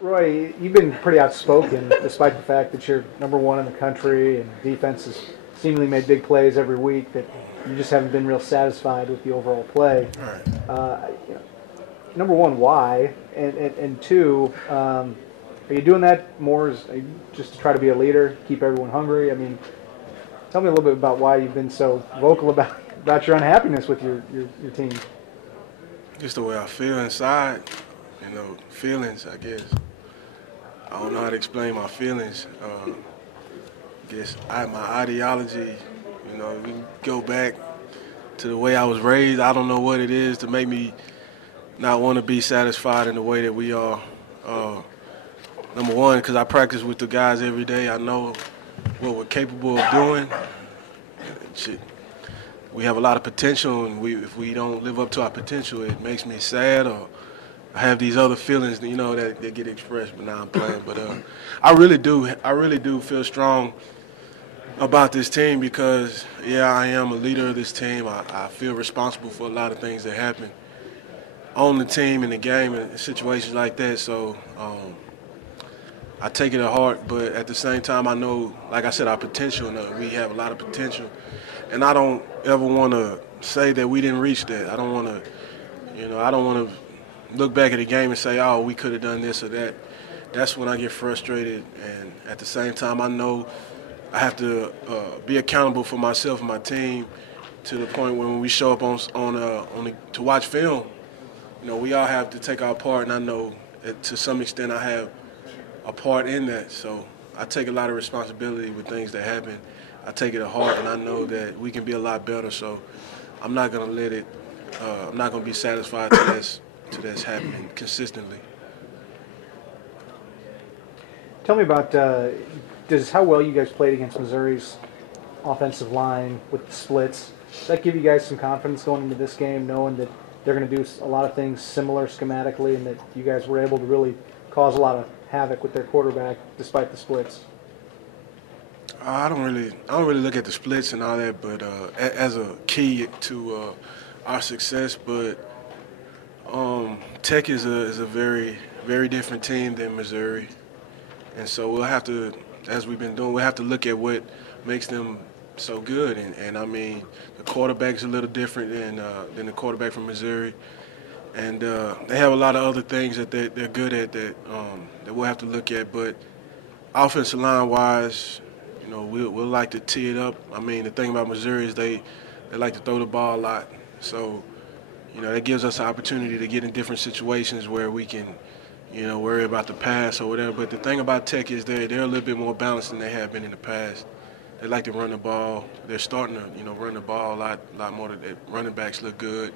Roy, you've been pretty outspoken despite the fact that you're number one in the country and defense has seemingly made big plays every week, that you just haven't been real satisfied with the overall play. All right. You know, number one, why? And two, are you doing that more just to try to be a leader, keep everyone hungry? I mean, tell me a little bit about why you've been so vocal about your unhappiness with your team. Just the way I feel inside, feelings, I guess. I don't know how to explain my feelings. My ideology, we go back to the way I was raised. I don't know what it is to make me not want to be satisfied in the way that we are. Number one, because I practice with the guys every day. I know what we're capable of doing. Shit. We have a lot of potential, and if we don't live up to our potential, it makes me sad, or I have these other feelings, that get expressed. But now I'm playing. But I really do feel strong about this team because, yeah, I am a leader of this team. I feel responsible for a lot of things that happen on the team, in the game, and situations like that. So I take it to heart, but at the same time, I know, like I said, our potential. We have a lot of potential, and I don't ever want to say that we didn't reach that. I don't want to, look back at the game and say, oh, we could have done this or that. That's when I get frustrated, and at the same time, I know I have to be accountable for myself and my team to the point when we show up to watch film. We all have to take our part, and I know that to some extent I have a part in that. So I take a lot of responsibility with things that happen. I take it to heart, and I know that we can be a lot better. So I'm not going to let it. I'm not going to be satisfied to that's happening consistently. Tell me about how well you guys played against Missouri's offensive line with the splits. Does that give you guys some confidence going into this game, knowing that they're going to do a lot of things similar schematically, and that you guys were able to really cause a lot of havoc with their quarterback despite the splits? I don't really look at the splits and all that, but as a key to our success. But Tech is a very, very different team than Missouri, and so we'll have to, as we've been doing, we'll have to look at what makes them so good. And I mean, the quarterback's a little different than the quarterback from Missouri. And they have a lot of other things that they're good at that we'll have to look at. But offensive line-wise, we'll like to tee it up. I mean, the thing about Missouri is they like to throw the ball a lot. So, that gives us an opportunity to get in different situations where we can, worry about the pass or whatever. But the thing about Tech is they're a little bit more balanced than they have been in the past. They like to run the ball. They're starting to, run the ball a lot more. The running backs look good.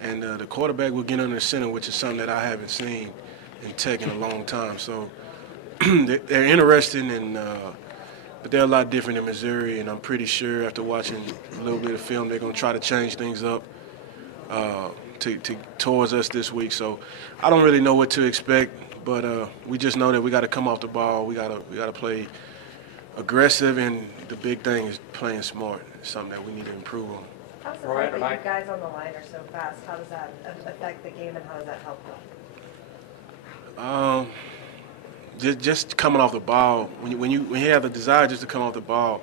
And the quarterback will get under the center, which is something that I haven't seen in Tech in a long time. So they're interesting, but they're a lot different than Missouri. And I'm pretty sure after watching a little bit of film, they're going to try to change things up towards us this week. So I don't really know what to expect, but we just know that we got to come off the ball. We got to play aggressive, and the big thing is playing smart. It's something that we need to improve on. How's the fact that you guys on the line are so fast? How does that affect the game, and how does that help them? Just coming off the ball. When you have the desire just to come off the ball,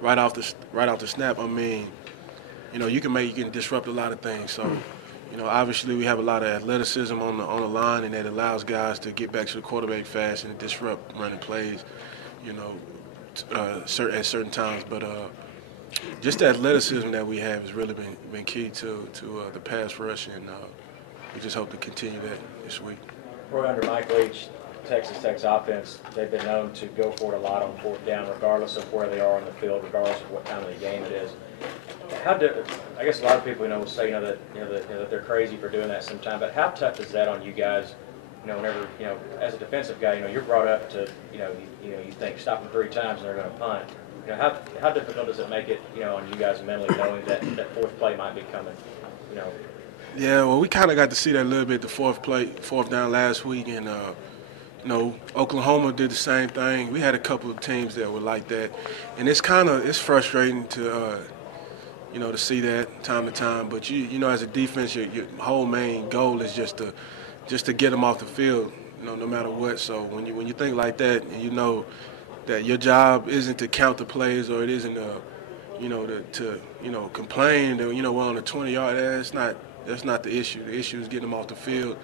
right off the snap. I mean, you can disrupt a lot of things. So, obviously we have a lot of athleticism on the line, and that allows guys to get back to the quarterback fast and disrupt running plays. At certain times, but. Just the athleticism that we have has really been key to the pass rush, and we just hope to continue that this week. Roy, under Mike Leach, Texas Tech's offense, they've been known to go for it a lot on fourth down, regardless of where they are on the field, regardless of what time of the game it is. I guess a lot of people will say that they're crazy for doing that sometimes, but how tough is that on you guys? Whenever as a defensive guy, you're brought up to you think stop them 3 times and they're going to punt. How difficult does it make it, on you guys mentally, knowing that fourth play might be coming? Yeah, well, we kind of got to see that a little bit, the fourth down last week, and Oklahoma did the same thing. We had a couple of teams that were like that, and it's frustrating to to see that time to time. But as a defense, your whole main goal is just to get them off the field. no matter what. So when you think like that, and you know that your job isn't to count the plays, or it isn't to complain that we're on the 20-yard. That's not the issue. The issue is getting them off the field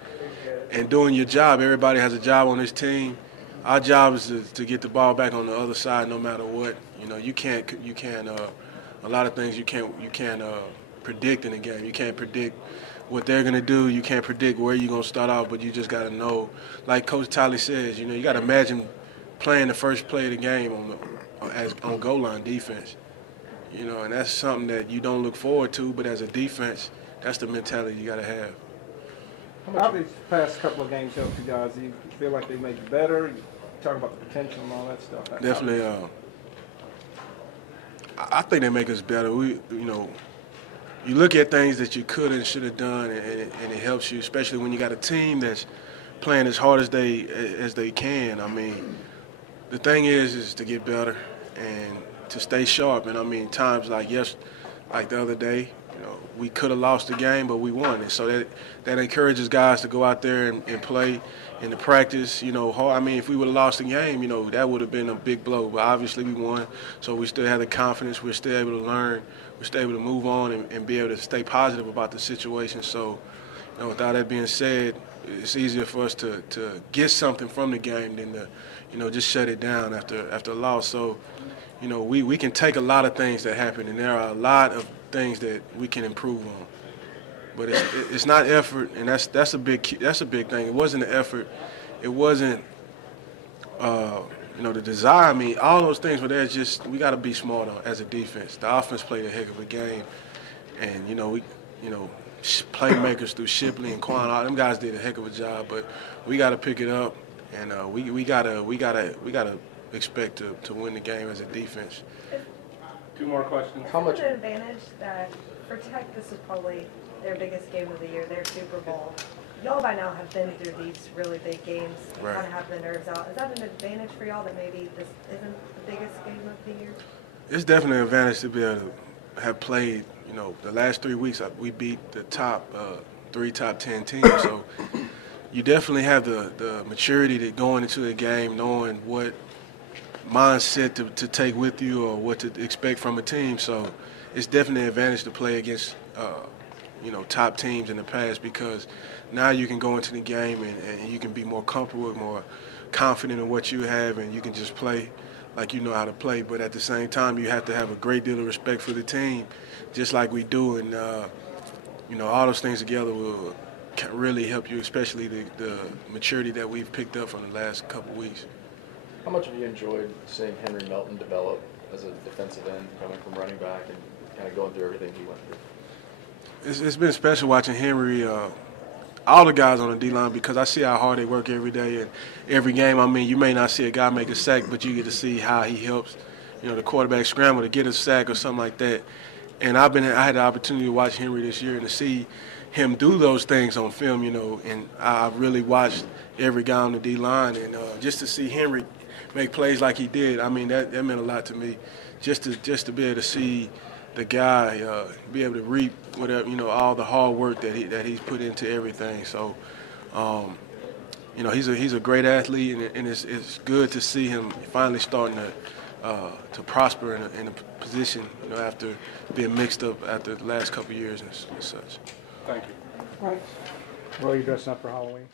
and doing your job. Everybody has a job on this team. Our job is to get the ball back on the other side, no matter what. You can't. A lot of things you can't predict in a game. You can't predict what they're gonna do. You can't predict where you're gonna start off, but you just gotta know. Like Coach Talley says, you gotta imagine playing the first play of the game on goal line defense. And that's something that you don't look forward to, but as a defense, that's the mentality you gotta have. How have these past couple of games helped you guys? Do you feel like they made you better? You talk about the potential and all that stuff. Definitely. I think they make us better. You look at things that you could and should have done, and it helps you, especially when you got a team that's playing as hard as they can. I mean, the thing is to get better and to stay sharp. And I mean, times like the other day, we could have lost the game, but we won. And so that encourages guys to go out there and play and to practice, hard. I mean, if we would have lost the game, that would have been a big blow. But obviously we won, so we still have the confidence. We're still able to learn. We're still able to move on and be able to stay positive about the situation. So, without that being said, it's easier for us to get something from the game than to, just shut it down after a loss. So, we can take a lot of things that happen, and there are a lot of things that we can improve on. But it's not effort, and that's a big thing. It wasn't the effort. It wasn't the desire. I mean, all those things were there. Just we got to be smarter as a defense. The offense played a heck of a game, and playmakers through Shipley and Quan, all them guys did a heck of a job. But we got to pick it up, and we gotta expect to win the game as a defense. Two more questions. How much? Is it an advantage that for Tech this is probably their biggest game of the year, their Super Bowl? Y'all by now have been through these really big games, Right. kind of have the nerves out. Is that an advantage for y'all that maybe this isn't the biggest game of the year? It's definitely an advantage to be able to have played. The last 3 weeks we beat the top 10 teams. So you definitely have the maturity to going into the game, knowing what mindset to take with you or what to expect from a team. So it's definitely an advantage to play against top teams in the past, because now you can go into the game and you can be more comfortable, more confident in what you have, and you can just play like you know how to play. But at the same time, you have to have a great deal of respect for the team, just like we do. And all those things together will really help you, especially the maturity that we've picked up from the last couple weeks. How much have you enjoyed seeing Henry Melton develop as a defensive end, coming from running back and kind of going through everything he went through? It's been special watching Henry, all the guys on the D-line, because I see how hard they work every day and every game. I mean, you may not see a guy make a sack, but you get to see how he helps, the quarterback scramble to get a sack or something like that. And I had the opportunity to watch Henry this year and to see him do those things on film, and I really watched every guy on the D-line, and just to see Henry make plays like he did, I mean, that meant a lot to me. Just to be able to see the guy be able to reap whatever, all the hard work that he's put into everything. So, he's a great athlete, and it's good to see him finally starting to prosper in a position, after being mixed up after the last couple of years and such. Thank you. Well, you're dressing up for Halloween.